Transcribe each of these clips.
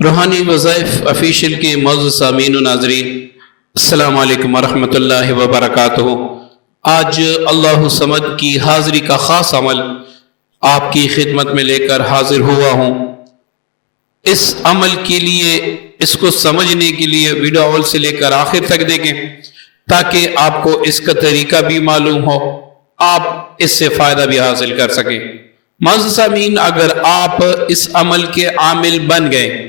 روحانی وظائف آفیشیل کے معزز سامعین و ناظرین، السلام علیکم ورحمۃ اللہ وبرکاتہ۔ آج اللہ صمد کی حاضری کا خاص عمل آپ کی خدمت میں لے کر حاضر ہوا ہوں۔ اس عمل کے لیے، اس کو سمجھنے کے لیے ویڈیو اول سے لے کر آخر تک دیکھیں تاکہ آپ کو اس کا طریقہ بھی معلوم ہو، آپ اس سے فائدہ بھی حاصل کر سکیں۔ معزز سامعین، اگر آپ اس عمل کے عامل بن گئے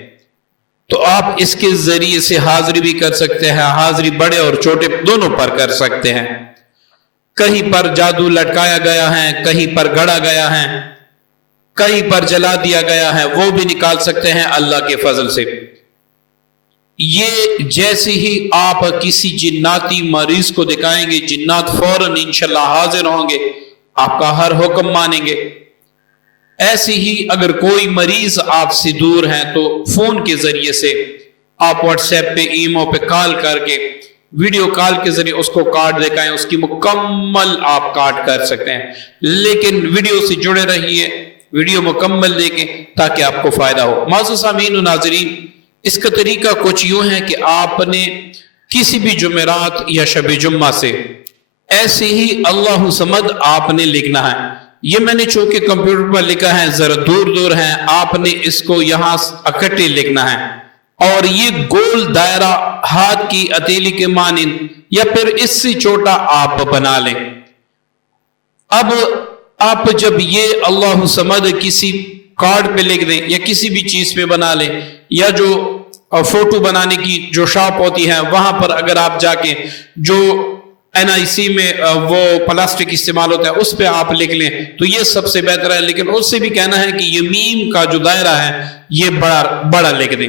تو آپ اس کے ذریعے سے حاضری بھی کر سکتے ہیں، حاضری بڑے اور چھوٹے دونوں پر کر سکتے ہیں۔ کہیں پر جادو لٹکایا گیا ہے، کہیں پر گڑا گیا ہے، کہیں پر جلا دیا گیا ہے، وہ بھی نکال سکتے ہیں اللہ کے فضل سے۔ یہ جیسے ہی آپ کسی جناتی مریض کو دکھائیں گے، جنات فوراً انشاءاللہ حاضر ہوں گے، آپ کا ہر حکم مانیں گے۔ ایسے ہی اگر کوئی مریض آپ سے دور ہے تو فون کے ذریعے سے آپ واٹس ایپ پہ، ایمو پہ کال کر کے، ویڈیو کال کے ذریعے اس کو کارڈ دکھائیں، اس کی مکمل آپ کارڈ کر سکتے ہیں۔ لیکن ویڈیو سے جڑے رہیے، ویڈیو مکمل دیکھیں تاکہ آپ کو فائدہ ہو۔ معزز سامعین و ناظرین، اس کا طریقہ کچھ یوں ہے کہ آپ نے کسی بھی جمعرات یا شب جمعہ سے ایسے ہی اللہ صمد آپ نے لکھنا ہے۔ یہ میں نے چونکہ کمپیوٹر پر لکھا ہے، ذرا دور دور ہے، آپ نے اس کو یہاں اکٹھے لکھنا ہے، اور یہ گول دائرہ ہاتھ کی ہتھیلی کے مانند یا پھر اس سے چھوٹا آپ بنا لیں۔ اب آپ جب یہ اللہ صمد کسی کارڈ پہ لکھ دیں یا کسی بھی چیز پہ بنا لیں، یا جو فوٹو بنانے کی جو شاپ ہوتی ہے وہاں پر اگر آپ جا کے جو NIC میں وہ پلاسٹک استعمال ہوتا ہے اس پہ آپ لکھ لیں تو یہ سب سے بہتر ہے۔ لیکن اس سے بھی کہنا ہے کہ یہ میم کا جو دائرہ ہے یہ بڑا لکھ دیں۔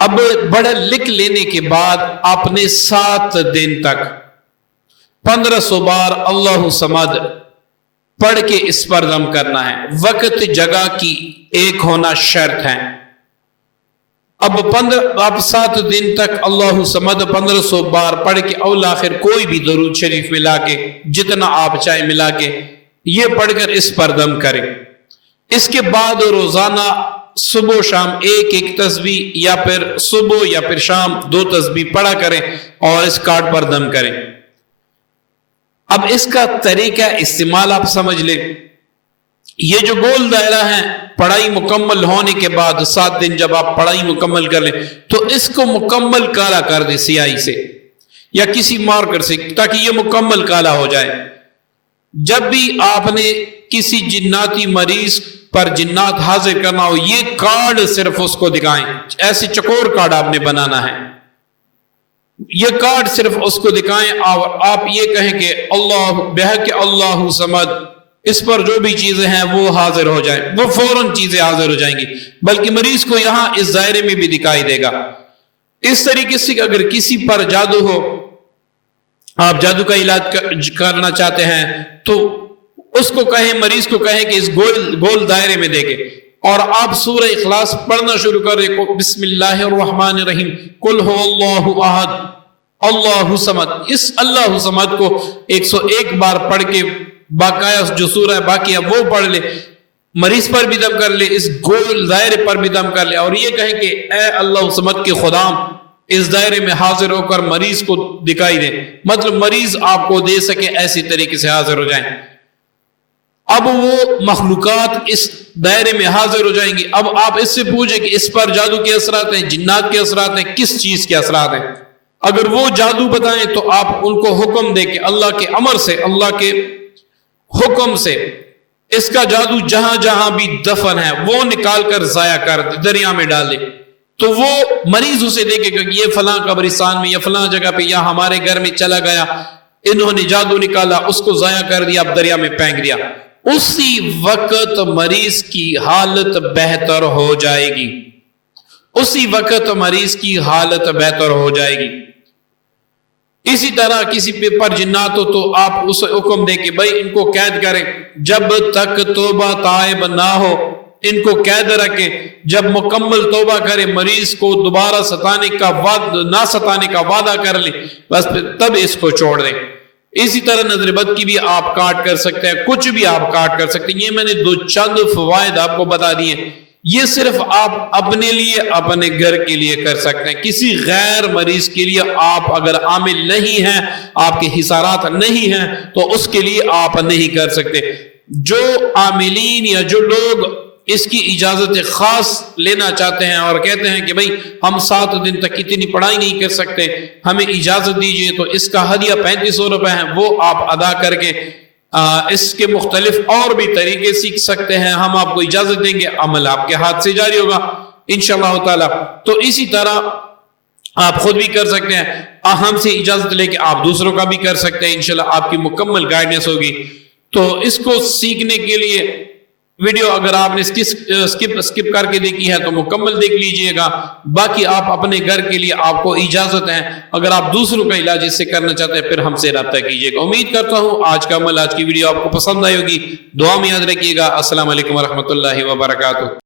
اب بڑا لکھ لینے کے بعد آپ نے 7 دن تک 1500 بار اللہ صمد پڑھ کے اس پر دم کرنا ہے۔ وقت جگہ کی ایک ہونا شرط ہے۔ اب 7 دن تک اللہ صمد 1500 بار پڑھ کے اول آخر کوئی بھی درود شریف ملا کے، جتنا آپ چاہے ملا کے، یہ پڑھ کر اس پر دم کریں۔ اس کے بعد روزانہ صبح و شام ایک تسبیح، یا پھر صبح یا پھر شام 2 تسبیح پڑھا کریں اور اس کارڈ پر دم کریں۔ اب اس کا طریقہ استعمال آپ سمجھ لیں۔ یہ جو گول دائرہ ہے، پڑھائی مکمل ہونے کے بعد 7 دن جب آپ پڑھائی مکمل کر لیں تو اس کو مکمل کالا کر دیں سیاہی سے یا کسی مارکر سے تاکہ یہ مکمل کالا ہو جائے۔ جب بھی آپ نے کسی جناتی مریض پر جنات حاضر کرنا ہو، یہ کارڈ صرف اس کو دکھائیں۔ ایسے چکور کارڈ آپ نے بنانا ہے، یہ کارڈ صرف اس کو دکھائیں اور آپ یہ کہیں کہ اللہ بحق اللہ صمد، اس پر جو بھی چیزیں ہیں وہ حاضر ہو جائیں، وہ فوراً چیزیں حاضر ہو جائیں گی، بلکہ مریض کو یہاں اس دائرے میں بھی دکھائی دے گا۔ اس طریقے سے اگر کسی پر جادو ہو، آپ جادو کا علاج کرنا چاہتے ہیں تو اس کو کہیں، مریض کو کہیں کہ اس گول دائرے میں دیکھیں، اور آپ سورہ اخلاص پڑھنا شروع کر دیں۔ بسم اللہ الرحمن الرحیم، قل هو اللہ احد اللہ صمد۔ اس اللہ صمد کو 101 بار پڑھ کے باقاعدہ جو سورہ باقی ہے وہ پڑھ لے، مریض پر بھی دم کر لے، اس گول دائرے پر بھی دم کر لے، اور یہ کہیں کہ اے اللہ صمد کے خدام، اس دائرے میں حاضر ہو کر مریض کو دکھائی دے، مطلب مریض آپ کو دے سکے، ایسی طریقے سے حاضر ہو جائیں۔ اب وہ مخلوقات اس دائرے میں حاضر ہو جائیں گی۔ اب آپ اس سے پوچھیں کہ اس پر جادو کے اثرات ہیں، جنات کے اثرات ہیں، کس چیز کے اثرات ہیں؟ اگر وہ جادو بتائیں تو آپ ان کو حکم دیں کہ اللہ کے امر سے، اللہ کے حکم سے اس کا جادو جہاں جہاں بھی دفن ہے وہ نکال کر ضائع کر دے، دریا میں ڈال دے، تو وہ مریض اسے دیکھے گا کہ یہ فلاں قبرستان میں یا فلاں جگہ پہ یا ہمارے گھر میں چلا گیا، انہوں نے جادو نکالا، اس کو ضائع کر دیا، اب دریا میں پھینک دیا۔ اسی وقت مریض کی حالت بہتر ہو جائے گی، اسی وقت مریض کی حالت بہتر ہو جائے گی۔ اسی طرح کسی پر جنات ہو تو آپ اسے حکم دیں کہ بھائی ان کو قید کریں، جب تک توبہ تائب نہ ہو ان کو قید رکھیں، جب مکمل توبہ کرے، مریض کو دوبارہ نہ ستانے کا وعدہ کر لیں، بس تب اس کو چھوڑ دیں۔ اسی طرح نظر بد کی بھی آپ کاٹ کر سکتے ہیں، کچھ بھی آپ کاٹ کر سکتے ہیں۔ یہ میں نے 2 چند فوائد آپ کو بتا دیے۔ یہ صرف آپ اپنے لیے اپنے گھر کے لیے کر سکتے ہیں. کسی غیر مریض کے لیے آپ اگر عامل نہیں ہیں, آپ کے حصارات نہیں ہیں, تو اس کے لیے آپ نہیں کر سکتے. جو عاملین یا جو لوگ اس کی اجازت خاص لینا چاہتے ہیں اور کہتے ہیں کہ بھئی ہم 7 دن تک اتنی پڑھائی نہیں کر سکتے, ہمیں اجازت دیجئے, تو اس کا ہدیہ 3500 روپے ہیں, وہ آپ ادا کر کے اس کے مختلف اور بھی طریقے سیکھ سکتے ہیں. ہم آپ کو اجازت دیں گے, عمل آپ کے ہاتھ سے جاری ہوگا انشاءاللہ تعالی. تو اسی طرح آپ خود بھی کر سکتے ہیں, ہم سے اجازت لے کے آپ دوسروں کا بھی کر سکتے ہیں, انشاءاللہ آپ کی مکمل گائیڈنس ہوگی. تو اس کو سیکھنے کے لیے ویڈیو اگر آپ نے سکپ کر کے دیکھی ہے تو مکمل دیکھ لیجئے گا. باقی آپ اپنے گھر کے لیے آپ کو اجازت ہے, اگر آپ دوسروں کا علاج اس سے کرنا چاہتے ہیں پھر ہم سے رابطہ کیجئے گا. امید کرتا ہوں آج کا عمل, آج کی ویڈیو آپ کو پسند آئی ہوگی. دعا میں یاد رکھیے گا. السلام علیکم ورحمۃ اللہ وبرکاتہ.